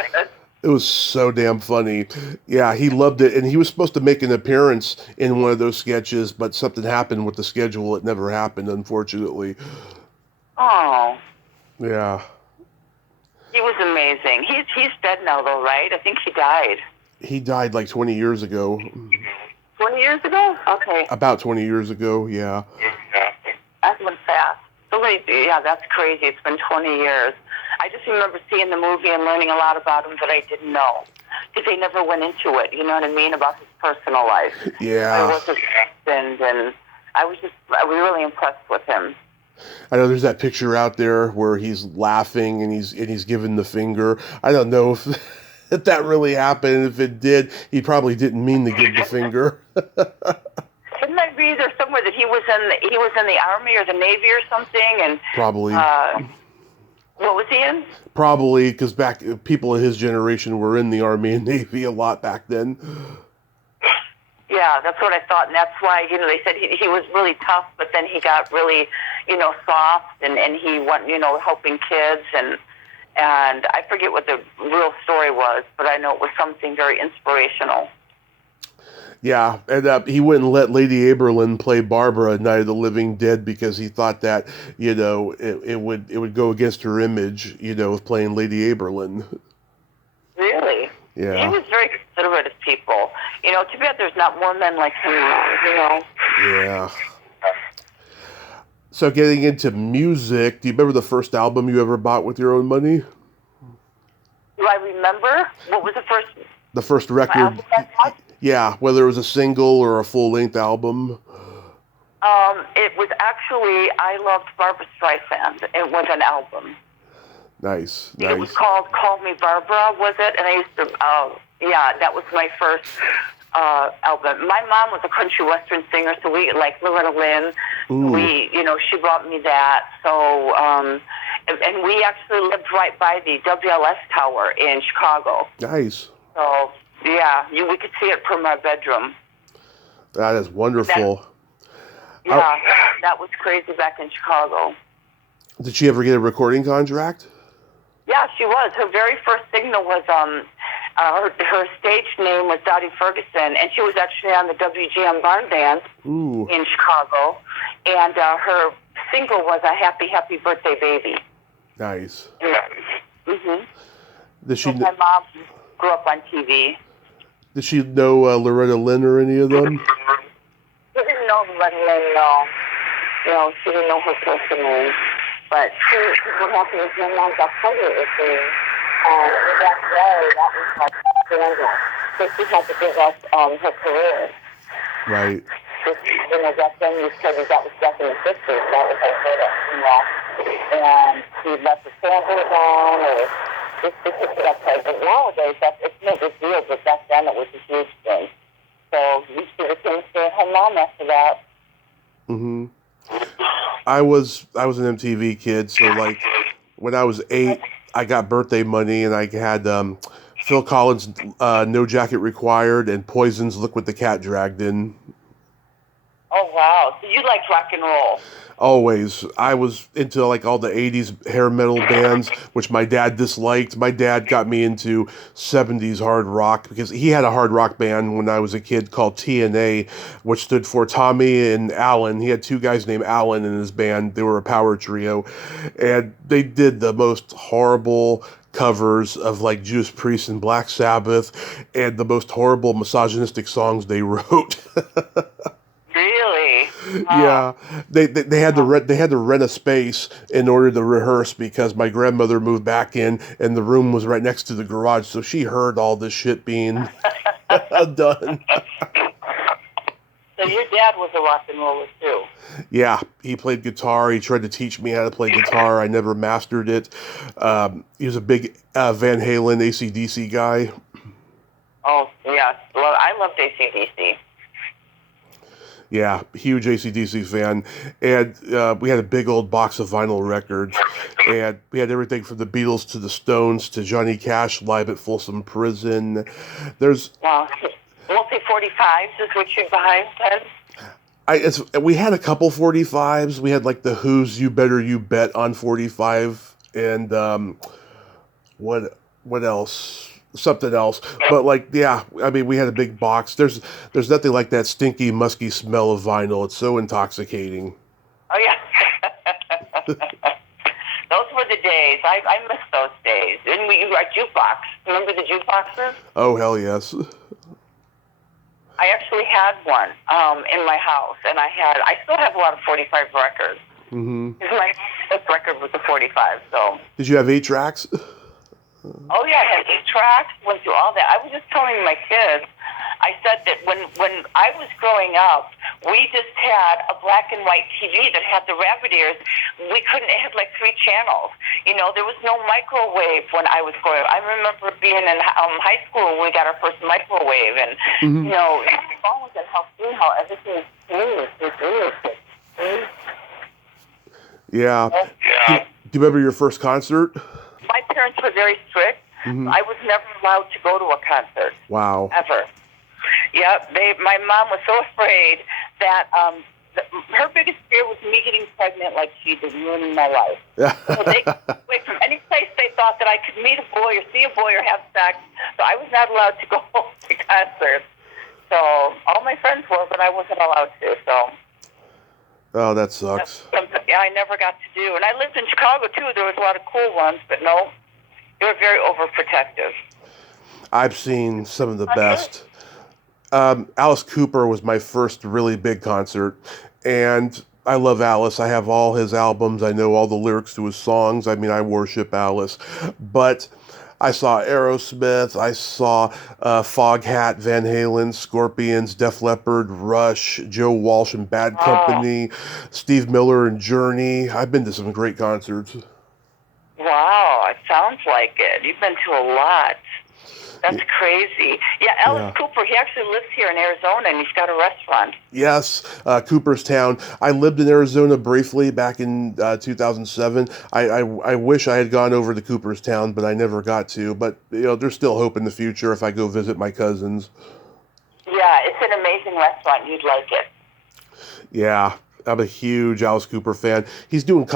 It was so damn funny. Yeah, he loved it, and he was supposed to make an appearance in one of those sketches, but something happened with the schedule. It never happened, unfortunately. Oh. Yeah. He was amazing. He's dead now, though, right? I think he died. He died like 20 years ago. 20 years ago? Okay. About 20 years ago, yeah. That went fast. Yeah, that's crazy. It's been 20 years. I just remember seeing the movie and learning a lot about him that I didn't know. because they never went into it. You know what I mean, about his personal life. Yeah. It was his husband, and I was really impressed with him. I know there's that picture out there where he's laughing and he's giving the finger. I don't know if if that really happened. If it did, he probably didn't mean to give the finger. Didn't I read there somewhere that he was in the Army or the Navy or something? And Probably. What was he in? Probably because back people in his generation were in the Army and Navy a lot back then. Yeah, that's what I thought, and that's why they said he was really tough, but then he got really soft, and he went helping kids, and I forget what the real story was, but I know it was something very inspirational. Yeah, and he wouldn't let Lady Aberlin play Barbara in Night of the Living Dead because he thought that it would go against her image of playing Lady Aberlin. Really? Yeah. He was very considerate of people. Too bad there's not more men like him now. Yeah. So getting into music, do you remember the first album you ever bought with your own money? Do I remember? What was the first? The first record. Yeah, whether it was a single or a full-length album. It was actually I Loved Barbra Streisand. It was an album. Nice. It was called Call Me Barbara, was it? And I used to, that was my first album. My mom was a country western singer, so we, like Loretta Lynn, she brought me that. So, and we actually lived right by the WLS Tower in Chicago. Nice. So, yeah, we could see it from our bedroom. That is wonderful. That was crazy back in Chicago. Did she ever get a recording contract? Yeah, she was. Her very first single was, her stage name was Dottie Ferguson, and she was actually on the WGM Barn Band in Chicago. And her single was a Happy, Happy Birthday Baby. Nice. Mm-hmm. My mom grew up on TV. Did she know Loretta Lynn or any of them? She didn't know Loretta Lynn, no. No, she didn't know her personally. But what happened is my mom got pregnant with me, and that day, that was like scandal. So she had to give up her career. Right. Back then you said that was back in the 50s, that was like and she let the family down, or just to pick it up. But nowadays, it's no big deal, but back then it was a huge thing. So we should have been stay-at-home mom after that. Mm-hmm. I was an MTV kid, so like when I was 8, I got birthday money and I had Phil Collins' No Jacket Required and Poison's Look What the Cat Dragged In. Oh wow! So you liked rock and roll? Always. I was into like all the 80s hair metal bands, which my dad disliked. My dad got me into 70s hard rock because he had a hard rock band when I was a kid called TNA, which stood for Tommy and Alan. He had 2 guys named Alan in his band. They were a power trio, and they did the most horrible covers of like Judas Priest and Black Sabbath and the most horrible misogynistic songs they wrote. Really? Yeah, they had to rent a space in order to rehearse because my grandmother moved back in and the room was right next to the garage, so she heard all this shit being done. So your dad was a rock and roller too? Yeah, he played guitar. He tried to teach me how to play guitar. I never mastered it. He was a big Van Halen, AC/DC guy. Oh yes, well I loved AC/DC. Yeah, huge AC/DC fan. And we had a big old box of vinyl records. And we had everything from the Beatles to the Stones to Johnny Cash live at Folsom Prison. There's... Wow. Mostly 45s is what you're behind, then? We had a couple 45s. We had like the Who's You Better You Bet on 45. And what else? Something else, but like, yeah, I mean, we had a big box. There's nothing like that stinky, musky smell of vinyl. It's so intoxicating. Oh yeah, those were the days. I miss those days. Didn't we? Our jukebox. Remember the jukeboxes? Oh hell yes. I actually had one in my house, and I still have a lot of 45 records. Mm-hmm. My first record was a 45. So. Did you have 8 tracks? Oh yeah, I had 8 tracks, went through all that. I was just telling my kids, I said that when I was growing up, we just had a black and white TV that had the rabbit ears. We couldn't, it had like 3 channels. You know, there was no microwave when I was growing up. I remember being in high school when we got our first microwave, and, you know, phones and how everything is smooth. Yeah. Do you remember your first concert? My parents were very strict. I was never allowed to go to a concert. Wow. Ever. Yeah, my mom was so afraid that her biggest fear was me getting pregnant like she did, ruining my life. So they away from any place they thought that I could meet a boy or see a boy or have sex. So I was not allowed to go to concerts. So all my friends were, but I wasn't allowed to. So. Oh, that sucks. Yeah, I never got to do. And I lived in Chicago, too. There was a lot of cool ones, but no, they were very overprotective. I've seen some of the best. Alice Cooper was my first really big concert, and I love Alice. I have all his albums. I know all the lyrics to his songs. I mean, I worship Alice. But I saw Aerosmith. I saw Foghat, Van Halen, Scorpions, Def Leppard, Rush, Joe Walsh and Bad Company, Steve Miller and Journey. I've been to some great concerts. Wow, it sounds like it. You've been to a lot. That's crazy. Yeah, Alice Cooper, he actually lives here in Arizona, and he's got a restaurant. Yes, Cooperstown. I lived in Arizona briefly back in 2007. I wish I had gone over to Cooperstown, but I never got to. But, you know, there's still hope in the future if I go visit my cousins. Yeah, it's an amazing restaurant. You'd like it. Yeah. I'm a huge Alice Cooper fan. He's doing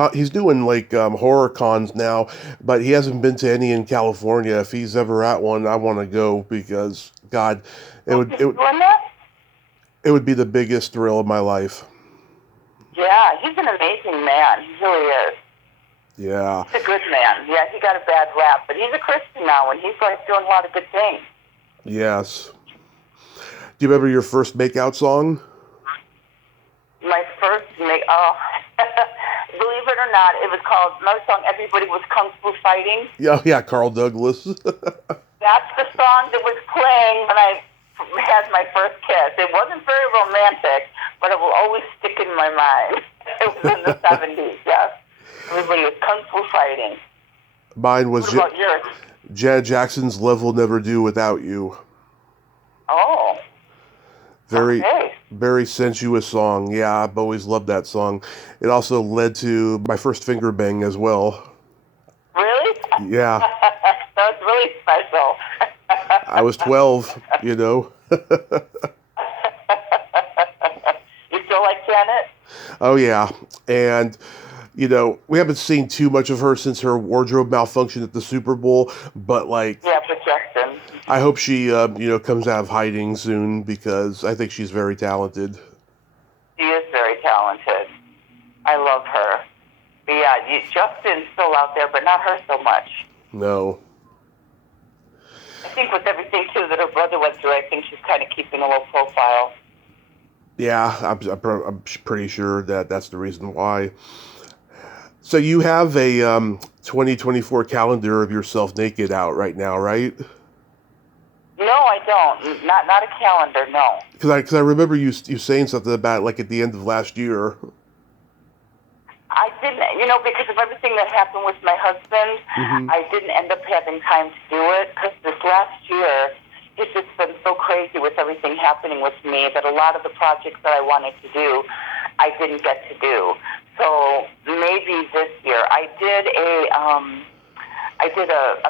like horror cons now, but he hasn't been to any in California. If he's ever at one, I want to go because God, it would be the biggest thrill of my life. Yeah, he's an amazing man. He really is. Yeah. He's a good man. Yeah, he got a bad rap, but he's a Christian now, and he's like doing a lot of good things. Yes. Do you remember your first makeout song? My first believe it or not, it was called, another song, Everybody Was Kung Fu Fighting. Yeah, Carl Douglas. That's the song that was playing when I had my first kiss. It wasn't very romantic, but it will always stick in my mind. It was in the 70s, yes. Everybody was Kung Fu Fighting. Mine was what about yours? Janet Jackson's Love Will Never Do Without You. Oh. Very sensuous song. Yeah, I've always loved that song. It also led to my first finger bang as well. Really? Yeah. That's really special. I was 12, you know. You still like Janet? Oh, yeah. And, you know, we haven't seen too much of her since her wardrobe malfunction at the Super Bowl, but like... Yeah, projection. I hope she, comes out of hiding soon because I think she's very talented. She is very talented. I love her. But yeah, Justin's still out there, but not her so much. No. I think with everything, too, that her brother went through, I think she's kind of keeping a low profile. Yeah, I'm pretty sure that's the reason why. So you have a 2024 calendar of yourself naked out right now, right? No, I don't. Not a calendar, no. Because I remember you saying something about it, like at the end of last year. I didn't, because of everything that happened with my husband, I didn't end up having time to do it, because this last year, it's just been so crazy with everything happening with me that a lot of the projects that I wanted to do, I didn't get to do. So maybe this year, I did a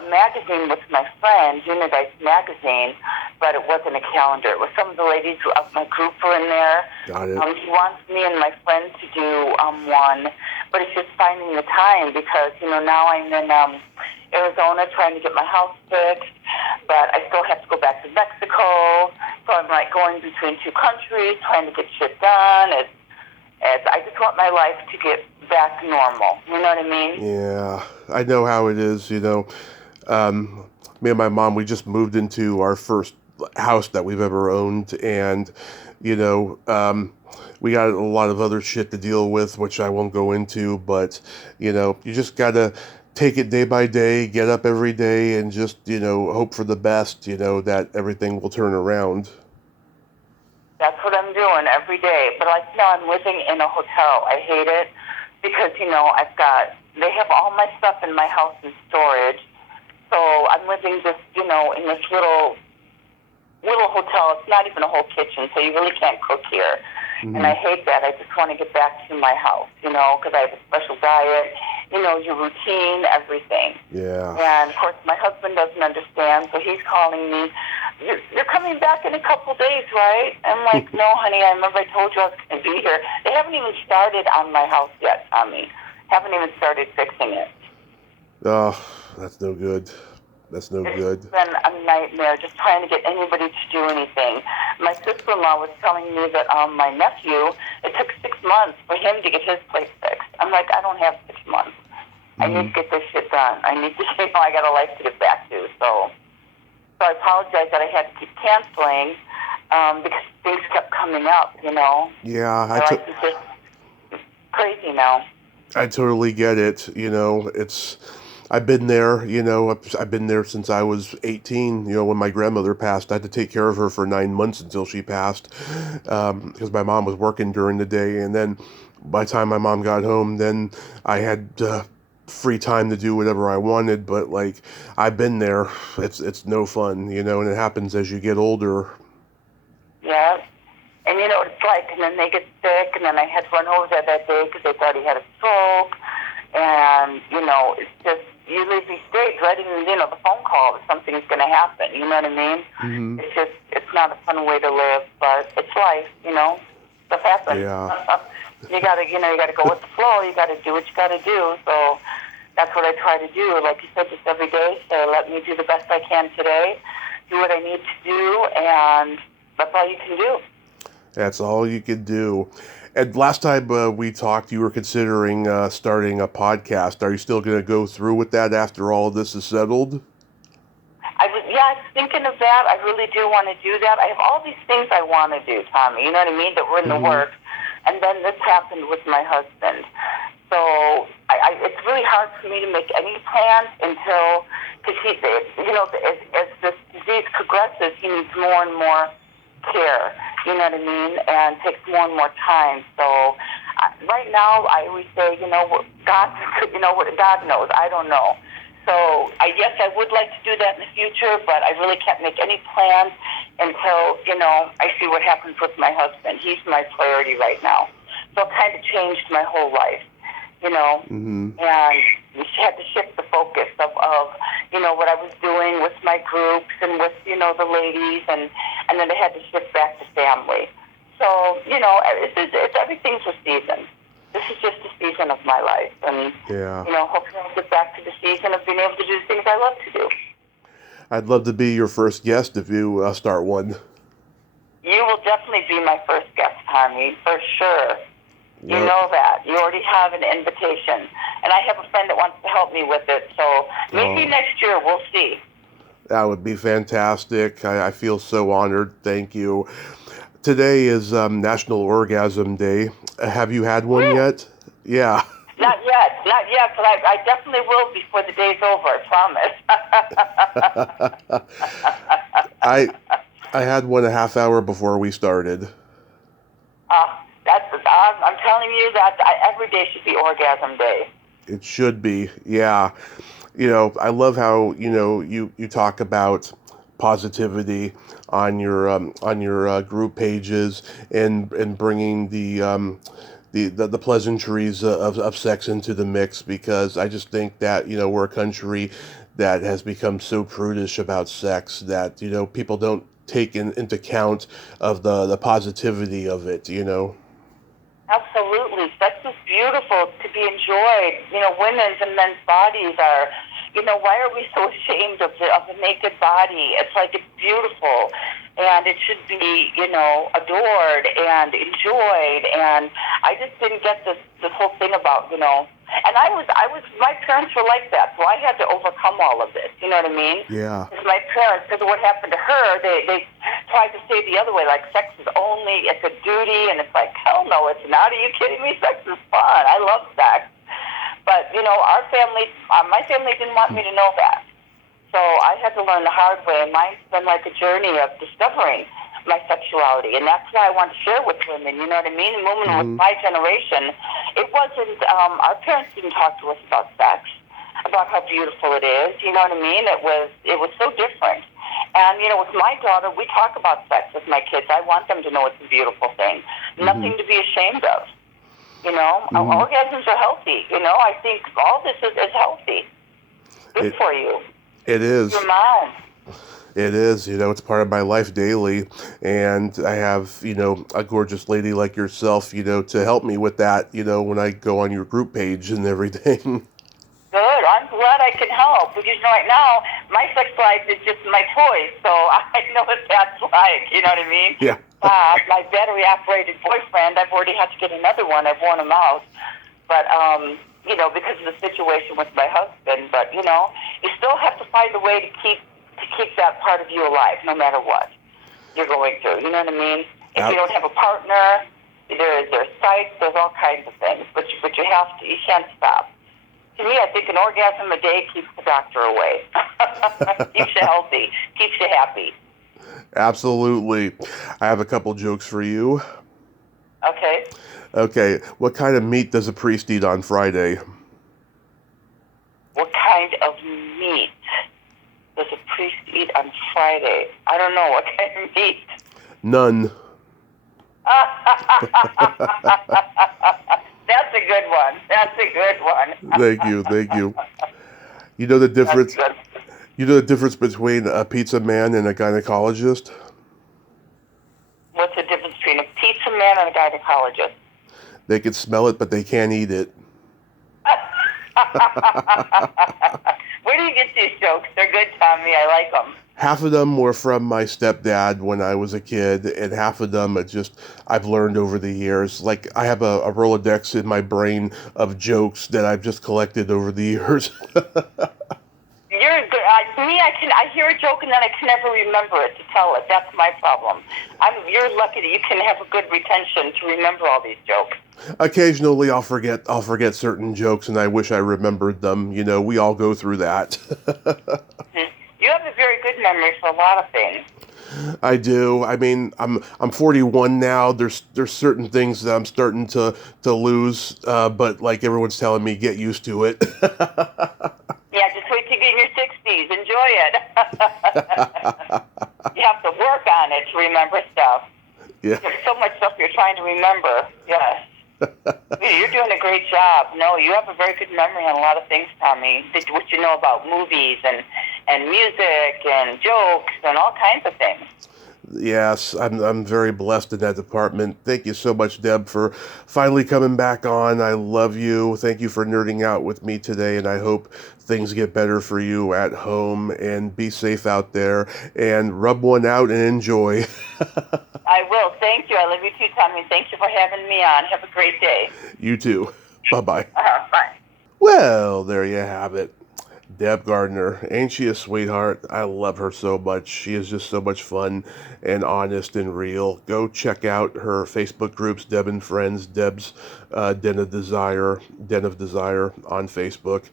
magazine with my friend, Unidice Magazine, but it wasn't a calendar. It was some of the ladies of my group were in there. Got it. He wants me and my friend to do one, but it's just finding the time because, now I'm in Arizona trying to get my house fixed, but I still have to go back to Mexico. So I'm like going between 2 countries, trying to get shit done. I just want my life to get back normal. You know what I mean? Yeah, I know how it is. Me and my mom, we just moved into our first house that we've ever owned, and we got a lot of other shit to deal with, which I won't go into. But you just gotta take it day by day, get up every day, and just, hope for the best, that everything will turn around. That's what I'm doing every day. But like now, I'm living in a hotel. I hate it because, they have all my stuff in my house in storage. So I'm living just, in this little hotel. It's not even a whole kitchen, so you really can't cook here. Mm-hmm. And I hate that. I just want to get back to my house, because I have a special diet, your routine, everything. Yeah. And, of course, my husband doesn't understand, so he's calling me. You're coming back in a couple days, right? I'm like, no, honey, I remember I told you I was going to be here. They haven't even started on my house yet, Tommy. Haven't even started fixing it. Oh, that's no good. That's no good. It's been a nightmare just trying to get anybody to do anything. My sister-in-law was telling me that my nephew, it took 6 months for him to get his place fixed. I'm like, I don't have 6 months. Mm-hmm. I need to get this shit done. I need to, I got a life to get back to. So I apologize that I had to keep canceling because things kept coming up, Yeah. My life is just crazy now. I totally get it. I've been there, I've been there since I was 18, when my grandmother passed. I had to take care of her for 9 months until she passed, because my mom was working during the day. And then by the time my mom got home, then I had free time to do whatever I wanted. But I've been there. It's no fun, and it happens as you get older. Yeah. And what it's like, and then they get sick, and then I had to run over there that day because they thought he had a stroke. And, it's just, you leave these days dreading, the phone call that something's going to happen, you know what I mean? Mm-hmm. It's not a fun way to live, but it's life, stuff happens. Yeah. you gotta go with the flow, you gotta do what you gotta do, so that's what I try to do, like you said, just every day, so let me do the best I can today, do what I need to do, and that's all you can do. That's all you could do. And last time we talked, you were considering starting a podcast. Are you still going to go through with that after all this is settled? I was thinking of that. I really do want to do that. I have all these things I want to do, Tommy, you know what I mean, that were in the works. And then this happened with my husband. So it's really hard for me to make any plans until, because as this disease progresses, he needs more and more care, you know what I mean, and takes more and more time. So right now, I always say, God knows. I don't know. So yes, I would like to do that in the future, but I really can't make any plans until, I see what happens with my husband. He's my priority right now. So it kind of changed my whole life, Mm-hmm. And we had to shift the focus of what I was doing with my groups and with, the ladies, and then I had to shift back to family. So, it's everything's a season. This is just a season of my life. And, hopefully I'll get back to the season of being able to do the things I love to do. I'd love to be your first guest if you start one. You will definitely be my first guest, Tommy, for sure. Well, you know that. You already have an invitation. And I have a friend that wants to help me with it. So maybe next year, we'll see. That would be fantastic. I feel so honored. Thank you. Today is National Orgasm Day. Have you had one yet? Yeah. Not yet, but I definitely will before the day's over, I promise. I had one a half hour before we started. I'm telling you that every day should be Orgasm Day. It should be, yeah. I love how you talk about positivity on your group pages and bringing the pleasantries of sex into the mix, because I just think that we're a country that has become so prudish about sex that people don't take into account of the positivity of it. Absolutely. Sex is beautiful to be enjoyed. Women's and men's bodies are, why are we so ashamed of the naked body? It's like it's beautiful, and it should be, adored and enjoyed. And I just didn't get this whole thing about, and my parents were like that, so I had to overcome all of this. You know what I mean? Yeah. Because my parents, because of what happened to her, they tried to say the other way, like sex is it's a duty, and it's like, hell no, it's not. Are you kidding me? Sex is fun. I love sex. But But, our family, my family didn't want me to know that. So I had to learn the hard way, and mine's been like a journey of discovering my sexuality, and that's why I want to share with women, you know what I mean? And women with my generation, it wasn't, our parents didn't talk to us about sex, about how beautiful it is, you know what I mean? It was so different. And, with my daughter, we talk about sex with my kids. I want them to know it's a beautiful thing. Nothing to be ashamed of. Orgasms are healthy. I think all this is healthy. Good for you. It is. Your mom. It is. It's part of my life daily. And I have, a gorgeous lady like yourself, to help me with that, when I go on your group page and everything. Good. I'm glad I can help. Because right now, my sex life is just my toys, so I know what that's like. You know what I mean? Yeah. My battery-operated boyfriend, I've already had to get another one. I've worn him out. But, because of the situation with my husband. But, you still have to find a way to keep that part of you alive, no matter what you're going through. You know what I mean? If you don't have a partner, there's sites, there's all kinds of things. But you can't stop. To me, I think an orgasm a day keeps the doctor away. Keeps you healthy. Keeps you happy. Absolutely. I have a couple jokes for you. Okay. Okay. What kind of meat does a priest eat on Friday? What kind of meat does a priest eat on Friday? I don't know. What kind of meat? None. That's a good one. That's a good one. Thank you. You know the difference? You know the difference between a pizza man and a gynecologist? What's the difference between a pizza man and a gynecologist? They can smell it, but they can't eat it. Where do you get these jokes? They're good, Tommy. I like them. Half of them were from my stepdad when I was a kid, and half of them I've learned over the years. Like, I have a Rolodex in my brain of jokes that I've just collected over the years. You're good. I hear a joke and then I can never remember it to tell it. That's my problem. You're lucky that you can have a good retention to remember all these jokes. Occasionally, I'll forget certain jokes, and I wish I remembered them. We all go through that. You have a very good memory for a lot of things. I do. I mean, I'm 41 now. There's certain things that I'm starting to lose, but like everyone's telling me, get used to it. Yeah, just wait till you get in your 60s. Enjoy it. You have to work on it to remember stuff. Yeah. There's so much stuff you're trying to remember. Yes. You're doing a great job. No, you have a very good memory on a lot of things, Tommy. What you know about movies and music and jokes and all kinds of things. Yes, I'm very blessed in that department. Thank you so much, Deb, for finally coming back on. I love you. Thank you for nerding out with me today, and I hope things get better for you at home, and be safe out there, and rub one out and enjoy. I will. Thank you. I love you too, Tommy. Thank you for having me on. Have a great day. You too. Bye-bye. Bye. Well, there you have it. Deb Gardner. Ain't she a sweetheart? I love her so much. She is just so much fun and honest and real. Go check out her Facebook groups, Deb and Friends, Deb's Den of Desire on Facebook.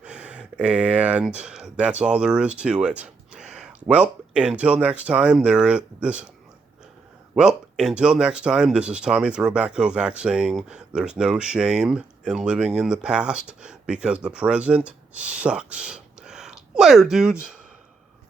And that's all there is to it. Well, until next time, this is Tommy Throwback Kovac saying there's no shame in living in the past because the present sucks. Later, dudes.